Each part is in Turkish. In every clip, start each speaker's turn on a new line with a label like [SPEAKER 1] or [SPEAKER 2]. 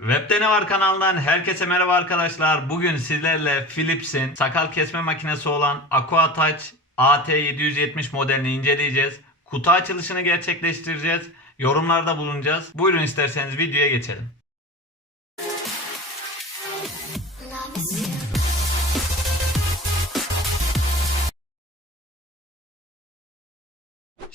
[SPEAKER 1] Webde ne var kanalından herkese merhaba arkadaşlar. Bugün sizlerle Philips'in sakal kesme makinesi olan AquaTouch AT770 modelini inceleyeceğiz. Kutu açılışını gerçekleştireceğiz. Yorumlarda bulunacağız. Buyurun isterseniz videoya geçelim.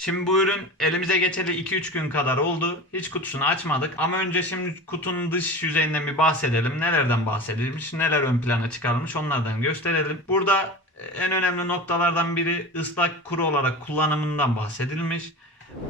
[SPEAKER 1] Şimdi bu ürün elimize geçeli 2-3 gün kadar oldu. Hiç kutusunu açmadık. Ama önce şimdi kutunun dış yüzeyinden bir bahsedelim. Nelerden bahsedilmiş, neler ön plana çıkarılmış onlardan gösterelim. Burada en önemli noktalardan biri ıslak kuru olarak kullanımından bahsedilmiş.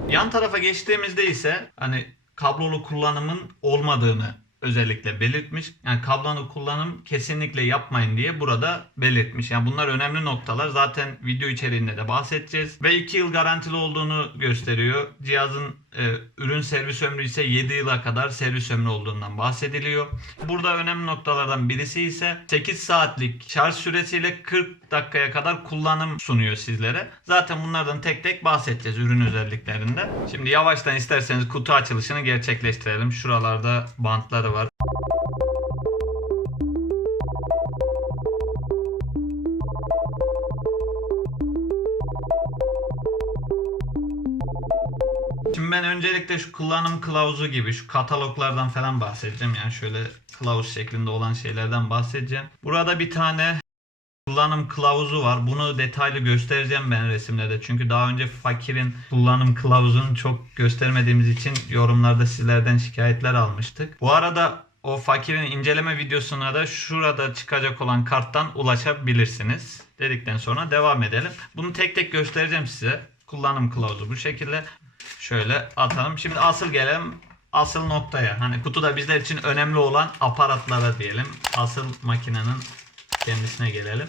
[SPEAKER 1] Yan tarafa geçtiğimizde ise hani kablolu kullanımın olmadığını özellikle belirtmiş. Yani kablolu kullanım kesinlikle yapmayın diye burada belirtmiş. Yani bunlar önemli noktalar. Zaten video içeriğinde de bahsedeceğiz. Ve 2 yıl garantili olduğunu gösteriyor. Cihazın e, ürün servis ömrü ise 7 yıla kadar servis ömrü olduğundan bahsediliyor. Burada önemli noktalardan birisi ise 8 saatlik şarj süresiyle 40 dakikaya kadar kullanım sunuyor sizlere. Zaten bunlardan tek tek bahsedeceğiz ürün özelliklerinde. Şimdi yavaştan isterseniz kutu açılışını gerçekleştirelim. Şuralarda bantları var. Şimdi ben öncelikle şu kullanım kılavuzu gibi şu kataloglardan falan bahsedeceğim. Yani şöyle kılavuz şeklinde olan şeylerden bahsedeceğim. Burada bir tane kullanım kılavuzu var. Bunu detaylı göstereceğim ben resimlerde. Çünkü daha önce fakirin kullanım kılavuzunu çok göstermediğimiz için yorumlarda sizlerden şikayetler almıştık. Bu arada o fakirin inceleme videosuna da şurada çıkacak olan karttan ulaşabilirsiniz. Dedikten sonra devam edelim. Bunu tek tek göstereceğim size. Kullanım kılavuzu bu şekilde. Şöyle atalım. Şimdi asıl gelelim asıl noktaya. Hani kutuda bizler için önemli olan aparatlara diyelim. Asıl makinenin kendisine gelelim.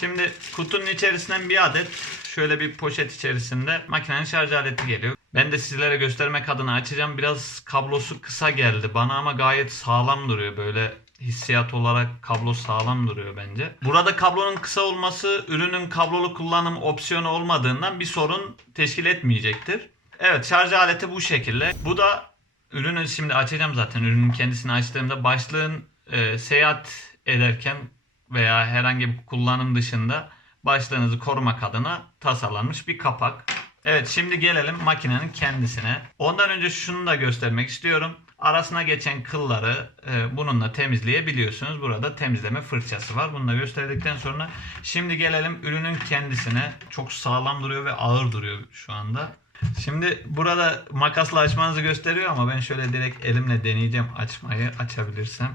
[SPEAKER 1] Şimdi kutunun içerisinden bir adet şöyle bir poşet içerisinde makinenin şarj aleti geliyor. Ben de sizlere göstermek adına açacağım. Biraz kablosu kısa geldi bana ama gayet sağlam duruyor. Böyle hissiyat olarak kablo sağlam duruyor bence. Burada kablonun kısa olması ürünün kablolu kullanım opsiyonu olmadığından bir sorun teşkil etmeyecektir. Evet şarj aleti bu şekilde. Bu da ürünü şimdi açacağım zaten. Ürünün kendisini açtığımda başlığın e, seyahat ederken veya herhangi bir kullanım dışında başlığınızı korumak adına tasarlanmış bir kapak. Evet şimdi gelelim makinenin kendisine. Ondan önce şunu da göstermek istiyorum. Arasına geçen kılları e, bununla temizleyebiliyorsunuz. Burada temizleme fırçası var. Bunu da gösterdikten sonra şimdi gelelim ürünün kendisine. Çok sağlam duruyor ve ağır duruyor şu anda. Şimdi burada makasla açmanızı gösteriyor ama ben şöyle direkt elimle deneyeceğim açmayı açabilirsem.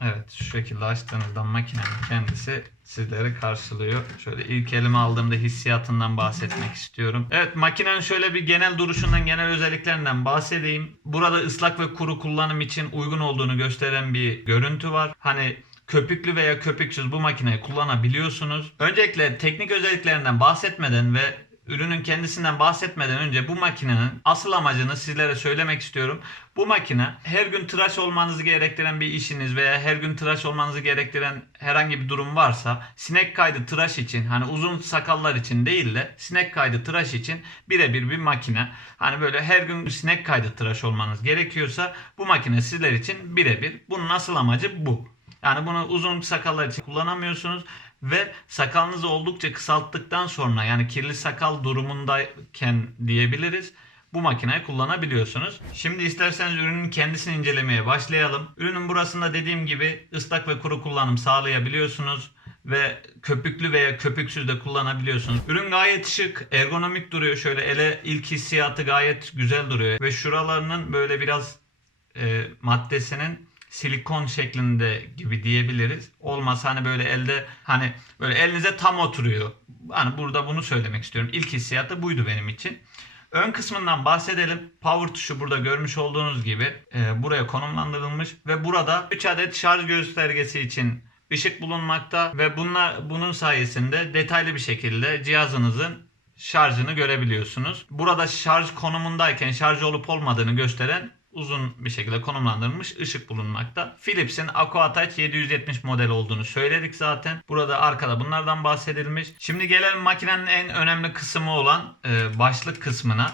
[SPEAKER 1] Evet şu şekilde açtığınızda makinenin kendisi sizleri karşılıyor. Şöyle ilk elime aldığımda hissiyatından bahsetmek istiyorum. Evet makinenin şöyle bir genel duruşundan, genel özelliklerinden bahsedeyim. Burada ıslak ve kuru kullanım için uygun olduğunu gösteren bir görüntü var. Hani köpüklü veya köpüksüz bu makineyi kullanabiliyorsunuz. Öncelikle teknik özelliklerinden bahsetmeden ve ürünün kendisinden bahsetmeden önce bu makinenin asıl amacını sizlere söylemek istiyorum. Bu makine her gün tıraş olmanızı gerektiren bir işiniz veya her gün tıraş olmanızı gerektiren herhangi bir durum varsa sinek kaydı tıraş için hani uzun sakallar için değil de sinek kaydı tıraş için birebir bir makine. Hani böyle her gün sinek kaydı tıraş olmanız gerekiyorsa bu makine sizler için birebir. Bunun asıl amacı bu. Yani bunu uzun sakallar için kullanamıyorsunuz ve sakalınızı oldukça kısalttıktan sonra yani kirli sakal durumundayken diyebiliriz bu makineyi kullanabiliyorsunuz. Şimdi isterseniz ürünün kendisini incelemeye başlayalım. Ürünün burasında dediğim gibi ıslak ve kuru kullanım sağlayabiliyorsunuz ve köpüklü veya köpüksüz de kullanabiliyorsunuz. Ürün gayet şık, ergonomik duruyor. Şöyle ele ilk hissiyatı gayet güzel duruyor ve şuralarının böyle biraz e, maddesinin silikon şeklinde gibi diyebiliriz. Olmasa hani böyle elde hani böyle elinize tam oturuyor. Hani burada bunu söylemek istiyorum. İlk hissiyatı buydu benim için. Ön kısmından bahsedelim. Power tuşu burada görmüş olduğunuz gibi e, buraya konumlandırılmış ve burada 3 adet şarj göstergesi için ışık bulunmakta ve bunlar bunun sayesinde detaylı bir şekilde cihazınızın şarjını görebiliyorsunuz. Burada şarj konumundayken şarj olup olmadığını gösteren uzun bir şekilde konumlandırılmış ışık bulunmakta. Philips'in AquaTouch 770 model olduğunu söyledik zaten. Burada arkada bunlardan bahsedilmiş. Şimdi gelelim makinenin en önemli kısmı olan e, başlık kısmına.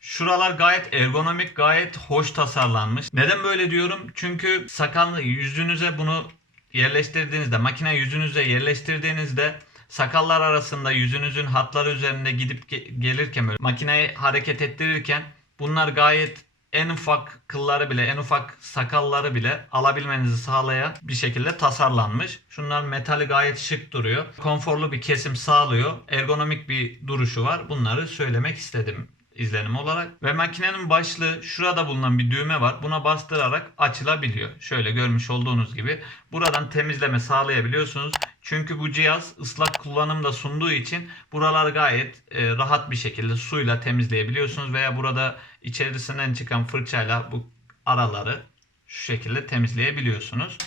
[SPEAKER 1] Şuralar gayet ergonomik, gayet hoş tasarlanmış. Neden böyle diyorum? Çünkü sakallı yüzünüze bunu yerleştirdiğinizde, makine yüzünüze yerleştirdiğinizde sakallar arasında yüzünüzün hatları üzerinde gidip ge- gelirken böyle makineyi hareket ettirirken bunlar gayet en ufak kılları bile, en ufak sakalları bile alabilmenizi sağlayan bir şekilde tasarlanmış. Şunlar metali gayet şık duruyor. Konforlu bir kesim sağlıyor. Ergonomik bir duruşu var. Bunları söylemek istedim izlenim olarak. Ve makinenin başlığı şurada bulunan bir düğme var. Buna bastırarak açılabiliyor. Şöyle görmüş olduğunuz gibi. Buradan temizleme sağlayabiliyorsunuz. Çünkü bu cihaz ıslak kullanımda sunduğu için buralar gayet e, rahat bir şekilde suyla temizleyebiliyorsunuz veya burada içerisinden çıkan fırçayla bu araları şu şekilde temizleyebiliyorsunuz.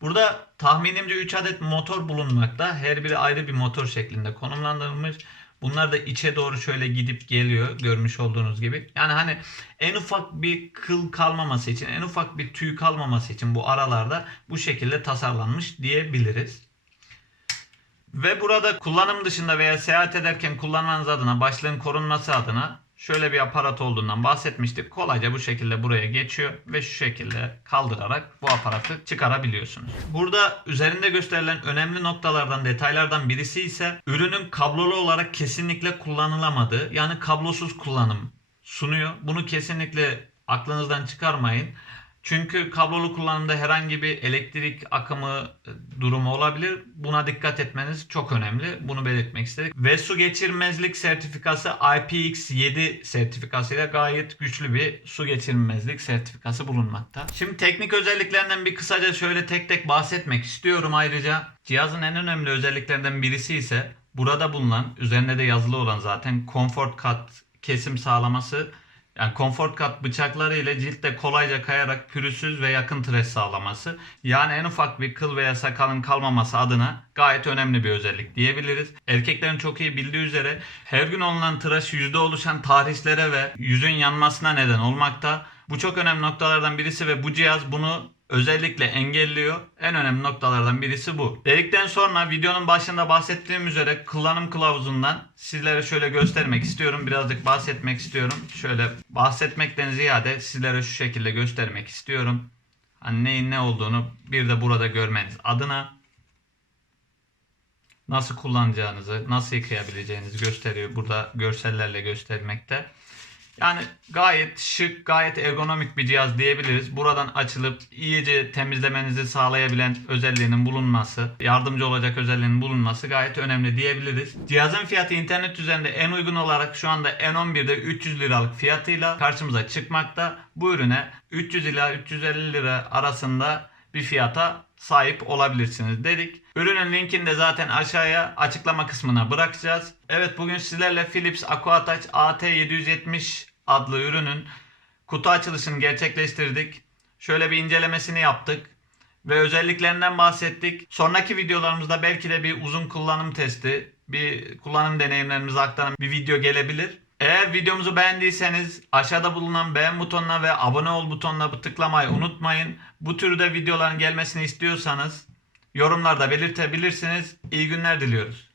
[SPEAKER 1] Burada tahminimce 3 adet motor bulunmakta. Her biri ayrı bir motor şeklinde konumlandırılmış. Bunlar da içe doğru şöyle gidip geliyor görmüş olduğunuz gibi. Yani hani en ufak bir kıl kalmaması için, en ufak bir tüy kalmaması için bu aralarda bu şekilde tasarlanmış diyebiliriz. Ve burada kullanım dışında veya seyahat ederken kullanmanız adına, başlığın korunması adına şöyle bir aparat olduğundan bahsetmiştik. Kolayca bu şekilde buraya geçiyor ve şu şekilde kaldırarak bu aparatı çıkarabiliyorsunuz. Burada üzerinde gösterilen önemli noktalardan, detaylardan birisi ise ürünün kablolu olarak kesinlikle kullanılamadığı, yani kablosuz kullanım sunuyor. Bunu kesinlikle aklınızdan çıkarmayın. Çünkü kablolu kullanımda herhangi bir elektrik akımı e, durumu olabilir. Buna dikkat etmeniz çok önemli. Bunu belirtmek istedik. Ve su geçirmezlik sertifikası IPX7 sertifikasıyla gayet güçlü bir su geçirmezlik sertifikası bulunmakta. Şimdi teknik özelliklerinden bir kısaca şöyle tek tek bahsetmek istiyorum ayrıca. Cihazın en önemli özelliklerinden birisi ise burada bulunan, üzerinde de yazılı olan zaten Comfort Cut kesim sağlaması yani konfor kat bıçakları ile ciltte kolayca kayarak pürüzsüz ve yakın tıraş sağlaması. Yani en ufak bir kıl veya sakalın kalmaması adına gayet önemli bir özellik diyebiliriz. Erkeklerin çok iyi bildiği üzere her gün olunan tıraş yüzde oluşan tahrislere ve yüzün yanmasına neden olmakta. Bu çok önemli noktalardan birisi ve bu cihaz bunu özellikle engelliyor. En önemli noktalardan birisi bu. Dedikten sonra videonun başında bahsettiğim üzere kullanım kılavuzundan sizlere şöyle göstermek istiyorum. Birazcık bahsetmek istiyorum. Şöyle bahsetmekten ziyade sizlere şu şekilde göstermek istiyorum. Hani neyin ne olduğunu bir de burada görmeniz adına nasıl kullanacağınızı, nasıl yıkayabileceğinizi gösteriyor. Burada görsellerle göstermekte. Yani gayet şık, gayet ergonomik bir cihaz diyebiliriz. Buradan açılıp iyice temizlemenizi sağlayabilen özelliğinin bulunması, yardımcı olacak özelliğinin bulunması gayet önemli diyebiliriz. Cihazın fiyatı internet üzerinde en uygun olarak şu anda N11'de 300 liralık fiyatıyla karşımıza çıkmakta. Bu ürüne 300 ila 350 lira arasında bir fiyata sahip olabilirsiniz dedik. Ürünün linkini de zaten aşağıya açıklama kısmına bırakacağız. Evet bugün sizlerle Philips Aquatouch AT770 adlı ürünün kutu açılışını gerçekleştirdik. Şöyle bir incelemesini yaptık ve özelliklerinden bahsettik. Sonraki videolarımızda belki de bir uzun kullanım testi, bir kullanım deneyimlerimizi aktaran bir video gelebilir. Eğer videomuzu beğendiyseniz aşağıda bulunan beğen butonuna ve abone ol butonuna tıklamayı unutmayın. Bu türde videoların gelmesini istiyorsanız yorumlarda belirtebilirsiniz. İyi günler diliyoruz.